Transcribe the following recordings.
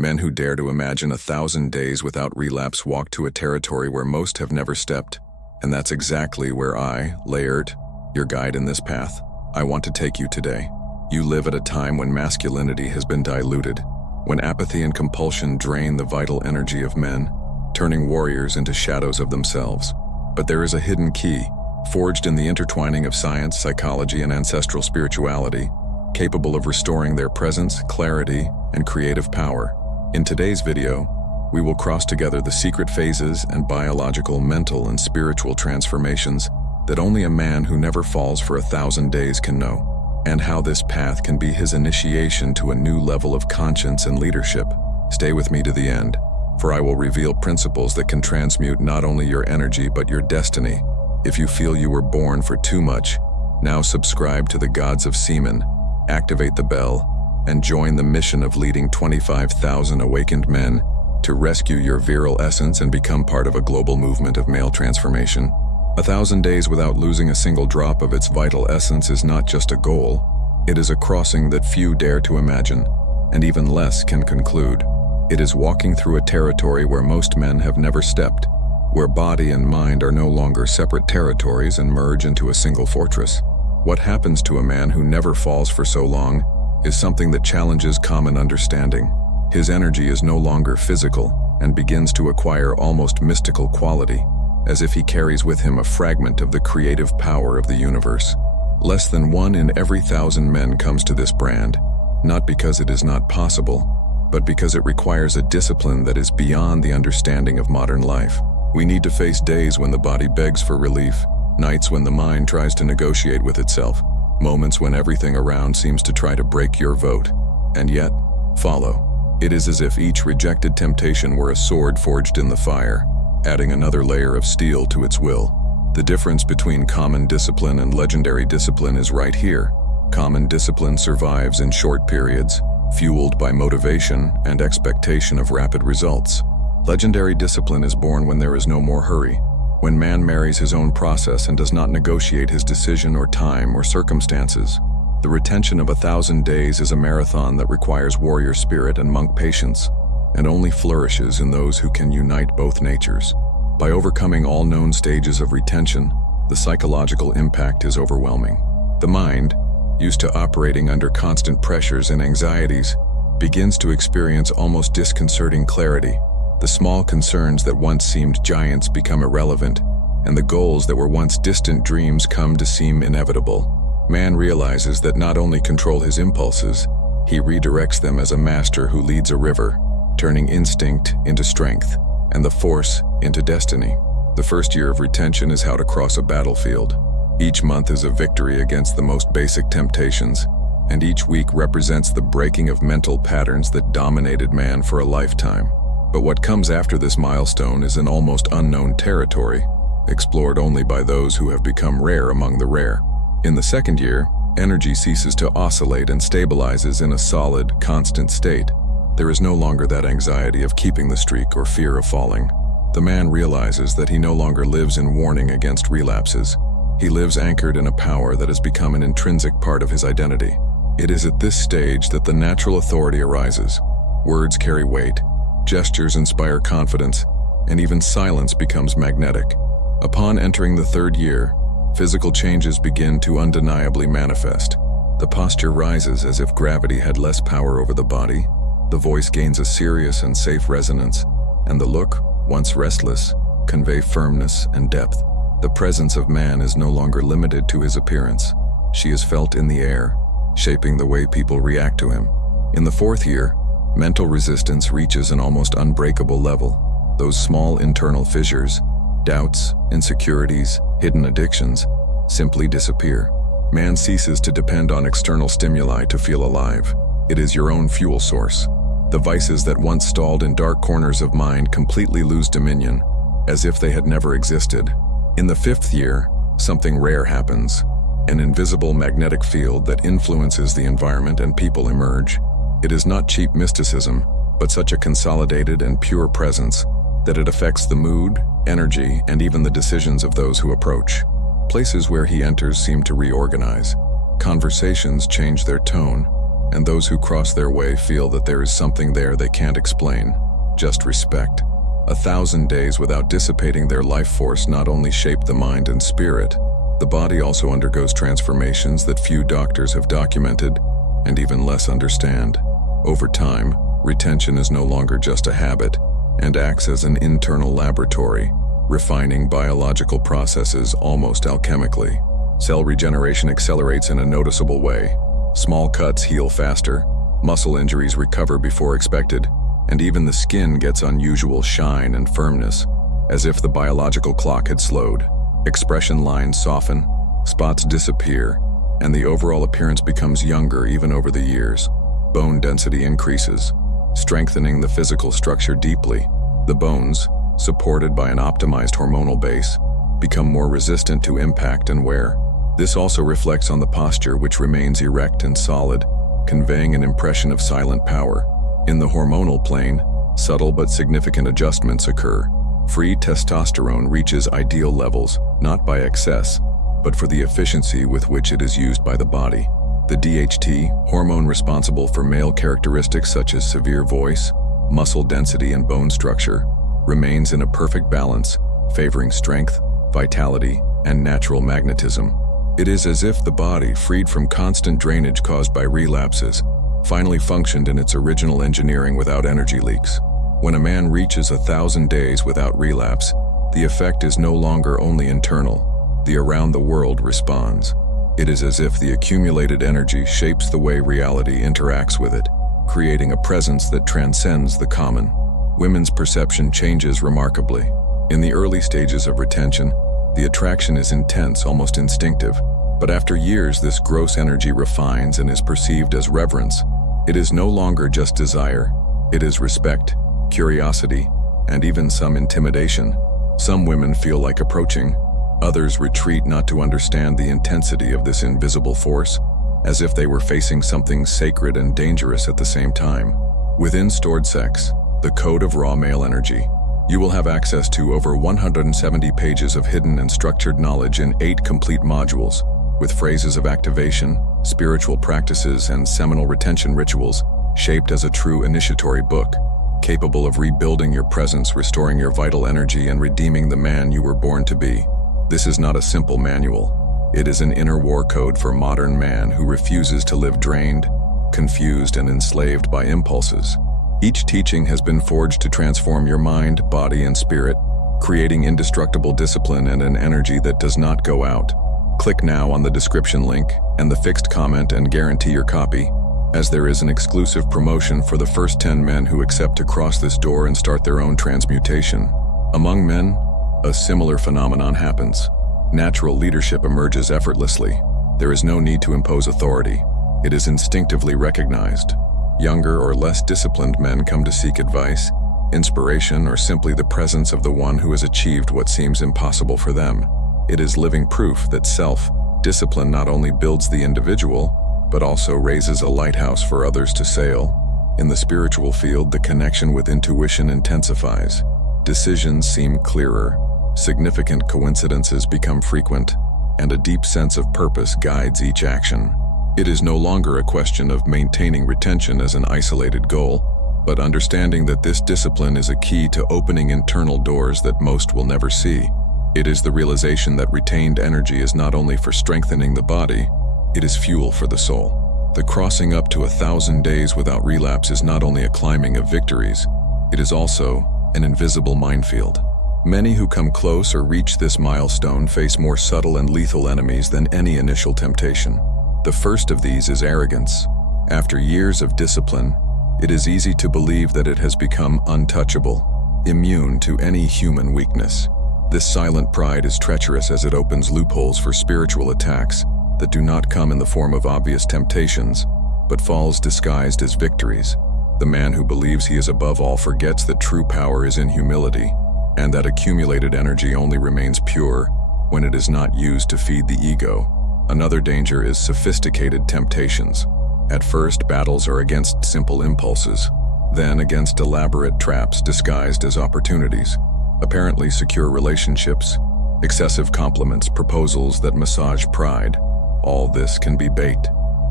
Men who dare to imagine 1,000 days without relapse walk to a territory where most have never stepped. And that's exactly where I, Layered, your guide in this path, I want to take you today. You live at a time when masculinity has been diluted, when apathy and compulsion drain the vital energy of men, turning warriors into shadows of themselves. But there is a hidden key, forged in the intertwining of science, psychology, and ancestral spirituality, capable of restoring their presence, clarity, and creative power. In today's video, we will cross together the secret phases and biological, mental, and spiritual transformations that only a man who never falls for 1,000 days can know, and how this path can be his initiation to a new level of conscience and leadership. Stay with me to the end, for I will reveal principles that can transmute not only your energy but your destiny. If you feel you were born for too much, now subscribe to the Gods of Semen, activate the bell, and join the mission of leading 25,000 awakened men to rescue your virile essence and become part of a global movement of male transformation. 1,000 days without losing a single drop of its vital essence is not just a goal, it is a crossing that few dare to imagine, and even less can conclude. It is walking through a territory where most men have never stepped, where body and mind are no longer separate territories and merge into a single fortress. What happens to a man who never falls for so long is something that challenges common understanding. His energy is no longer physical and begins to acquire almost mystical quality, as if he carries with him a fragment of the creative power of the universe. Less than 1 in every 1,000 men comes to this brand, not because it is not possible, but because it requires a discipline that is beyond the understanding of modern life. We need to face days when the body begs for relief, nights when the mind tries to negotiate with itself, moments when everything around seems to try to break your vote, and yet, follow. It is as if each rejected temptation were a sword forged in the fire, adding another layer of steel to its will. The difference between common discipline and legendary discipline is right here. Common discipline survives in short periods, fueled by motivation and expectation of rapid results. Legendary discipline is born when there is no more hurry, when man marries his own process and does not negotiate his decision or time or circumstances. The retention of 1,000 days is a marathon that requires warrior spirit and monk patience, and only flourishes in those who can unite both natures. By overcoming all known stages of retention, the psychological impact is overwhelming. The mind, used to operating under constant pressures and anxieties, begins to experience almost disconcerting clarity. The small concerns that once seemed giants become irrelevant, and the goals that were once distant dreams come to seem inevitable. Man realizes that not only control his impulses, he redirects them as a master who leads a river, turning instinct into strength, and the force into destiny. The first year of retention is how to cross a battlefield. Each month is a victory against the most basic temptations, and each week represents the breaking of mental patterns that dominated man for a lifetime. But what comes after this milestone is an almost unknown territory, explored only by those who have become rare among the rare. In the second year, energy ceases to oscillate and stabilizes in a solid, constant state. There is no longer that anxiety of keeping the streak or fear of falling. The man realizes that he no longer lives in warning against relapses. He lives anchored in a power that has become an intrinsic part of his identity. It is at this stage that the natural authority arises. Words carry weight, gestures inspire confidence, and even silence becomes magnetic. Upon entering the third year, physical changes begin to undeniably manifest. The posture rises as if gravity had less power over the body, the voice gains a serious and safe resonance, and the look, once restless, convey firmness and depth. The presence of man is no longer limited to his appearance. She is felt in the air, shaping the way people react to him. In the fourth year, mental resistance reaches an almost unbreakable level. Those small internal fissures, doubts, insecurities, hidden addictions, simply disappear. Man ceases to depend on external stimuli to feel alive. It is your own fuel source. The vices that once stalled in dark corners of mind completely lose dominion, as if they had never existed. In the fifth year, something rare happens. An invisible magnetic field that influences the environment and people emerge. It is not cheap mysticism, but such a consolidated and pure presence that it affects the mood, energy, and even the decisions of those who approach. Places where he enters seem to reorganize. Conversations change their tone. and those who cross their way feel that there is something there they can't explain, just respect. 1,000 days without dissipating their life force not only shape the mind and spirit, the body also undergoes transformations that few doctors have documented and even less understand. Over time, retention is no longer just a habit and acts as an internal laboratory, refining biological processes almost alchemically. Cell regeneration accelerates in a noticeable way. Small cuts heal faster, muscle injuries recover before expected, and even the skin gets unusual shine and firmness, as if the biological clock had slowed. Expression lines soften, spots disappear, and the overall appearance becomes younger even over the years. Bone density increases, strengthening the physical structure deeply. The bones, supported by an optimized hormonal base, become more resistant to impact and wear. This also reflects on the posture, which remains erect and solid, conveying an impression of silent power. In the hormonal plane, subtle but significant adjustments occur. Free testosterone reaches ideal levels, not by excess, but for the efficiency with which it is used by the body. The DHT, hormone responsible for male characteristics such as severe voice, muscle density, and bone structure, remains in a perfect balance, favoring strength, vitality, and natural magnetism. It is as if the body, freed from constant drainage caused by relapses, finally functioned in its original engineering without energy leaks. When a man reaches 1,000 days without relapse, the effect is no longer only internal. The around the world responds. It is as if the accumulated energy shapes the way reality interacts with it, creating a presence that transcends the common. Women's perception changes remarkably. In the early stages of retention, the attraction is intense, almost instinctive. But after years, this gross energy refines and is perceived as reverence. It is no longer just desire. It is respect, curiosity, and even some intimidation. Some women feel like approaching. Others retreat, not to understand the intensity of this invisible force, as if they were facing something sacred and dangerous at the same time. Within stored sex, the code of raw male energy, you will have access to over 170 pages of hidden and structured knowledge in 8 complete modules, with phrases of activation, spiritual practices, and seminal retention rituals, shaped as a true initiatory book, capable of rebuilding your presence, restoring your vital energy, and redeeming the man you were born to be. This is not a simple manual. It is an inner war code for modern man who refuses to live drained, confused, and enslaved by impulses. Each teaching has been forged to transform your mind, body, and spirit, creating indestructible discipline and an energy that does not go out. Click now on the description link and the fixed comment and guarantee your copy, as there is an exclusive promotion for the first 10 men who accept to cross this door and start their own transmutation. Among men, a similar phenomenon happens. Natural leadership emerges effortlessly. There is no need to impose authority. It is instinctively recognized. Younger or less disciplined men come to seek advice, inspiration, or simply the presence of the one who has achieved what seems impossible for them. It is living proof that self-discipline not only builds the individual, but also raises a lighthouse for others to sail. In the spiritual field, the connection with intuition intensifies. Decisions seem clearer, significant coincidences become frequent, and a deep sense of purpose guides each action. It is no longer a question of maintaining retention as an isolated goal, but understanding that this discipline is a key to opening internal doors that most will never see. It is the realization that retained energy is not only for strengthening the body, it is fuel for the soul. The crossing up to 1,000 days without relapse is not only a climbing of victories, it is also an invisible minefield. Many who come close or reach this milestone face more subtle and lethal enemies than any initial temptation. The first of these is arrogance. After years of discipline, it is easy to believe that it has become untouchable, immune to any human weakness. This silent pride is treacherous as it opens loopholes for spiritual attacks that do not come in the form of obvious temptations, but falls disguised as victories. The man who believes he is above all forgets that true power is in humility, and that accumulated energy only remains pure when it is not used to feed the ego. Another danger is sophisticated temptations. At first, battles are against simple impulses, then against elaborate traps disguised as opportunities. Apparently secure relationships, excessive compliments, proposals that massage pride. All this can be bait.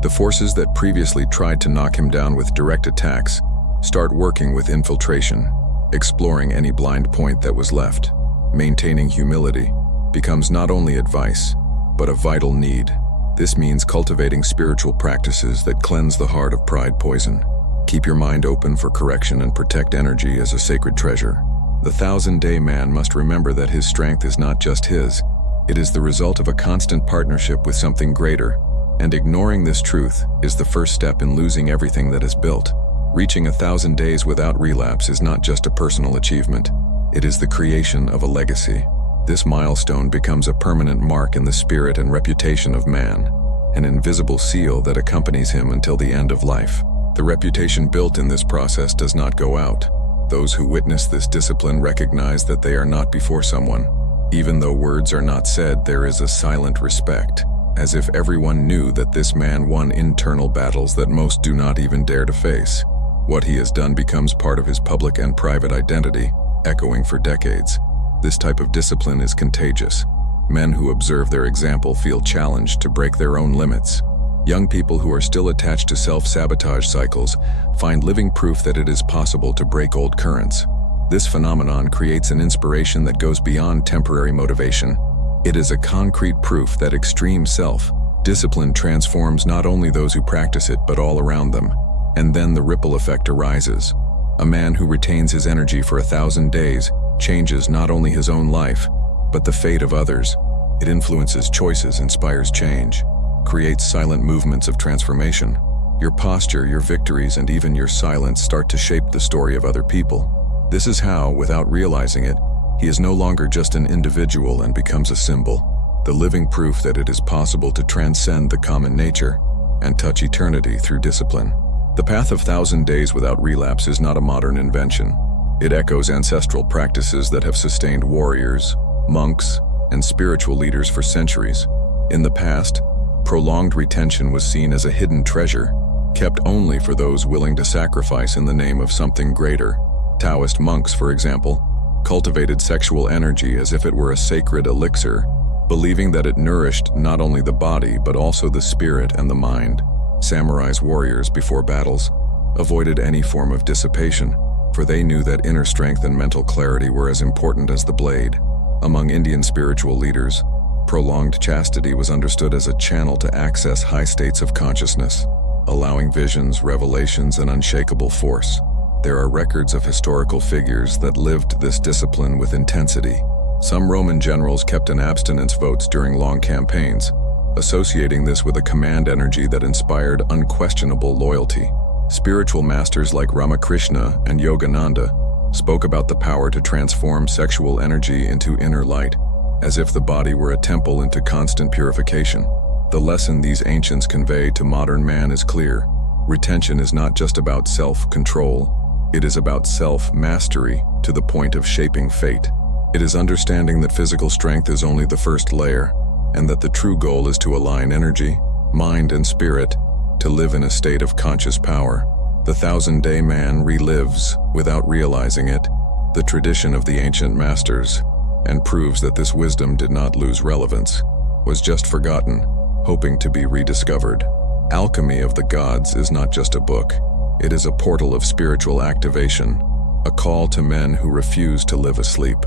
The forces that previously tried to knock him down with direct attacks start working with infiltration, exploring any blind point that was left. Maintaining humility becomes not only advice, but a vital need. This means cultivating spiritual practices that cleanse the heart of pride poison. Keep your mind open for correction and protect energy as a sacred treasure. The 1,000-day man must remember that his strength is not just his. It is the result of a constant partnership with something greater, and ignoring this truth is the first step in losing everything that is built. Reaching 1,000 days without relapse is not just a personal achievement. It is the creation of a legacy. This milestone becomes a permanent mark in the spirit and reputation of man, an invisible seal that accompanies him until the end of life. The reputation built in this process does not go out. Those who witness this discipline recognize that they are not before someone. Even though words are not said, there is a silent respect, as if everyone knew that this man won internal battles that most do not even dare to face. What he has done becomes part of his public and private identity, echoing for decades. This type of discipline is contagious. Men who observe their example feel challenged to break their own limits. Young people who are still attached to self-sabotage cycles find living proof that it is possible to break old currents. This phenomenon creates an inspiration that goes beyond temporary motivation. It is a concrete proof that extreme self-discipline transforms not only those who practice it but all around them. And then the ripple effect arises. A man who retains his energy for 1,000 days changes not only his own life, but the fate of others. It influences choices, inspires change, creates silent movements of transformation. Your posture, your victories, and even your silence start to shape the story of other people. This is how, without realizing it, he is no longer just an individual and becomes a symbol, the living proof that it is possible to transcend the common nature and touch eternity through discipline. The path of 1,000 days without relapse is not a modern invention. It echoes ancestral practices that have sustained warriors, monks, and spiritual leaders for centuries. In the past, prolonged retention was seen as a hidden treasure, kept only for those willing to sacrifice in the name of something greater. Taoist monks, for example, cultivated sexual energy as if it were a sacred elixir, believing that it nourished not only the body but also the spirit and the mind. Samurai's warriors, before battles, avoided any form of dissipation, for they knew that inner strength and mental clarity were as important as the blade. Among Indian spiritual leaders, prolonged chastity was understood as a channel to access high states of consciousness, allowing visions, revelations, and unshakable force. There are records of historical figures that lived this discipline with intensity. Some Roman generals kept an abstinence votes during long campaigns, associating this with a command energy that inspired unquestionable loyalty. Spiritual masters like Ramakrishna and Yogananda spoke about the power to transform sexual energy into inner light, as if the body were a temple into constant purification. The lesson these ancients convey to modern man is clear. Retention is not just about self-control, it is about self-mastery to the point of shaping fate. It is understanding that physical strength is only the first layer, and that the true goal is to align energy, mind, and spirit to live in a state of conscious power. The 1,000-day man relives, without realizing it, the tradition of the ancient masters, and proves that this wisdom did not lose relevance, was just forgotten, hoping to be rediscovered. Alchemy of the Gods is not just a book. It is a portal of spiritual activation, a call to men who refuse to live asleep.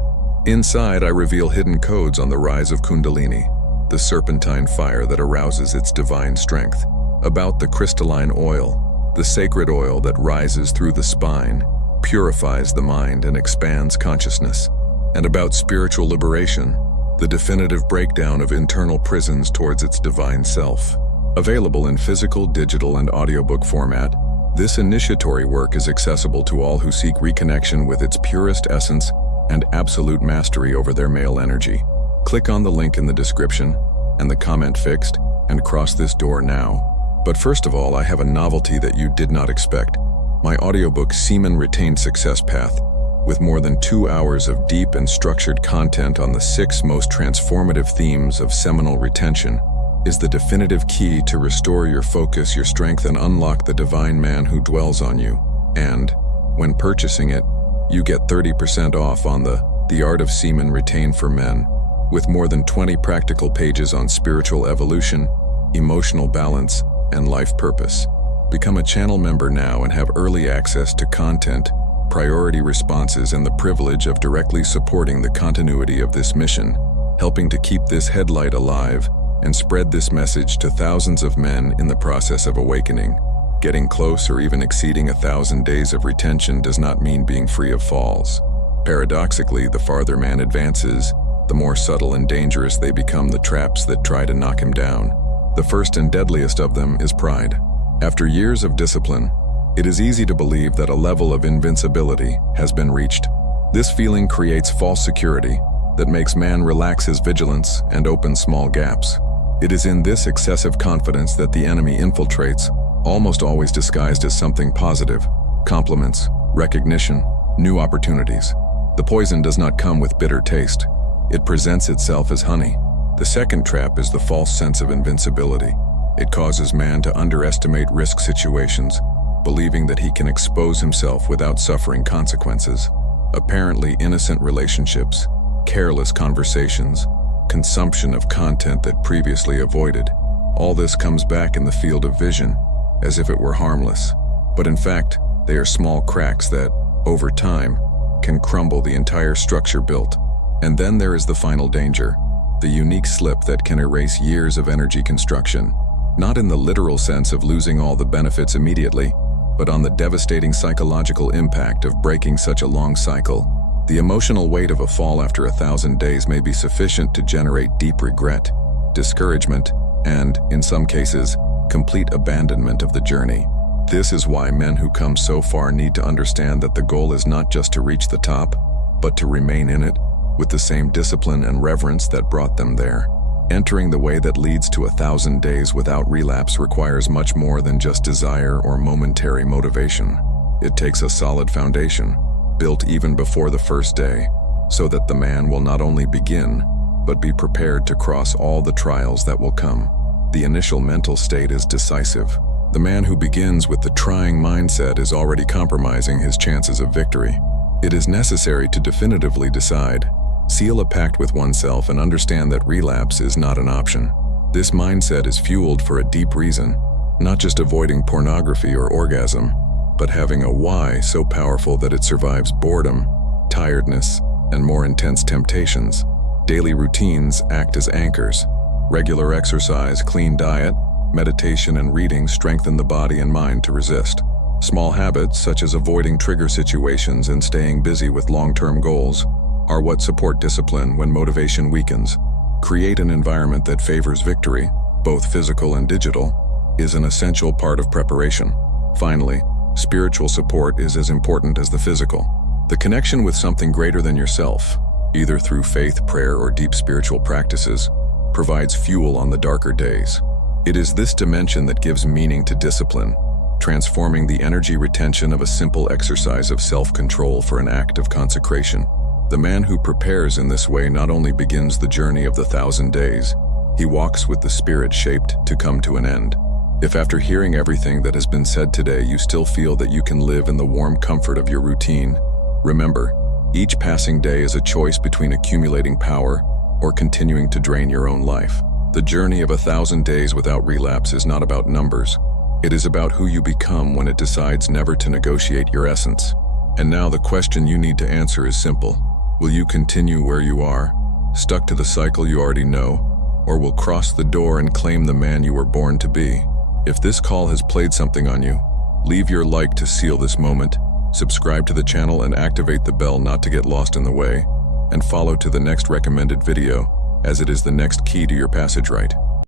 Inside, I reveal hidden codes on the rise of Kundalini, the serpentine fire that arouses its divine strength, about the crystalline oil, the sacred oil that rises through the spine, purifies the mind and expands consciousness, and about spiritual liberation, the definitive breakdown of internal prisons towards its divine self. Available in physical, digital, and audiobook format, this initiatory work is accessible to all who seek reconnection with its purest essence and absolute mastery over their male energy. Click on the link in the description and the comment fixed and cross this door now. But first of all, I have a novelty that you did not expect. My audiobook Semen Retained Success Path, with more than 2 hours of deep and structured content on the 6 most transformative themes of seminal retention, is the definitive key to restore your focus, your strength, and unlock the divine man who dwells on you. And, when purchasing it, you get 30% off on The Art of Semen Retained for Men, with more than 20 practical pages on spiritual evolution, emotional balance, and life purpose. Become a channel member now and have early access to content, priority responses, and the privilege of directly supporting the continuity of this mission, helping to keep this headlight alive and spread this message to thousands of men in the process of awakening. Getting close or even exceeding 1,000 days of retention does not mean being free of falls. Paradoxically, the farther man advances, the more subtle and dangerous they become the traps that try to knock him down. The first and deadliest of them is pride. After years of discipline, it is easy to believe that a level of invincibility has been reached. This feeling creates false security that makes man relax his vigilance and open small gaps. It is in this excessive confidence that the enemy infiltrates, almost always disguised as something positive: compliments, recognition, new opportunities. The poison does not come with bitter taste. It presents itself as honey. The second trap is the false sense of invincibility. It causes man to underestimate risk situations, believing that he can expose himself without suffering consequences. Apparently innocent relationships, careless conversations, consumption of content that previously avoided. All this comes back in the field of vision, as if it were harmless. But in fact, they are small cracks that, over time, can crumble the entire structure built. And then there is the final danger, the unique slip that can erase years of energy construction. Not in the literal sense of losing all the benefits immediately, but on the devastating psychological impact of breaking such a long cycle. The emotional weight of a fall after 1,000 days may be sufficient to generate deep regret, discouragement, and, in some cases, complete abandonment of the journey. This is why men who come so far need to understand that the goal is not just to reach the top, but to remain in it with the same discipline and reverence that brought them there. Entering the way that leads to 1,000 days without relapse requires much more than just desire or momentary motivation. It takes a solid foundation, built even before the first day, so that the man will not only begin, but be prepared to cross all the trials that will come. The initial mental state is decisive. The man who begins with the trying mindset is already compromising his chances of victory. It is necessary to definitively decide, seal a pact with oneself, and understand that relapse is not an option. This mindset is fueled for a deep reason, not just avoiding pornography or orgasm, but having a why so powerful that it survives boredom, tiredness, and more intense temptations. Daily routines act as anchors. Regular exercise, clean diet, meditation, and reading strengthen the body and mind to resist. Small habits, such as avoiding trigger situations and staying busy with long-term goals, are what support discipline when motivation weakens. Create an environment that favors victory, both physical and digital, is an essential part of preparation. Finally, spiritual support is as important as the physical. The connection with something greater than yourself, either through faith, prayer, or deep spiritual practices, provides fuel on the darker days. It is this dimension that gives meaning to discipline, transforming the energy retention of a simple exercise of self-control for an act of consecration. The man who prepares in this way not only begins the journey of the 1,000 days, he walks with the spirit shaped to come to an end. If after hearing everything that has been said today you still feel that you can live in the warm comfort of your routine, remember, each passing day is a choice between accumulating power or continuing to drain your own life. The journey of 1,000 days without relapse is not about numbers. It is about who you become when it decides never to negotiate your essence. And now the question you need to answer is simple. Will you continue where you are, stuck to the cycle you already know, or will cross the door and claim the man you were born to be? If this call has played something on you, leave your like to seal this moment, subscribe to the channel and activate the bell not to get lost in the way, and follow to the next recommended video, as it is the next key to your passage right.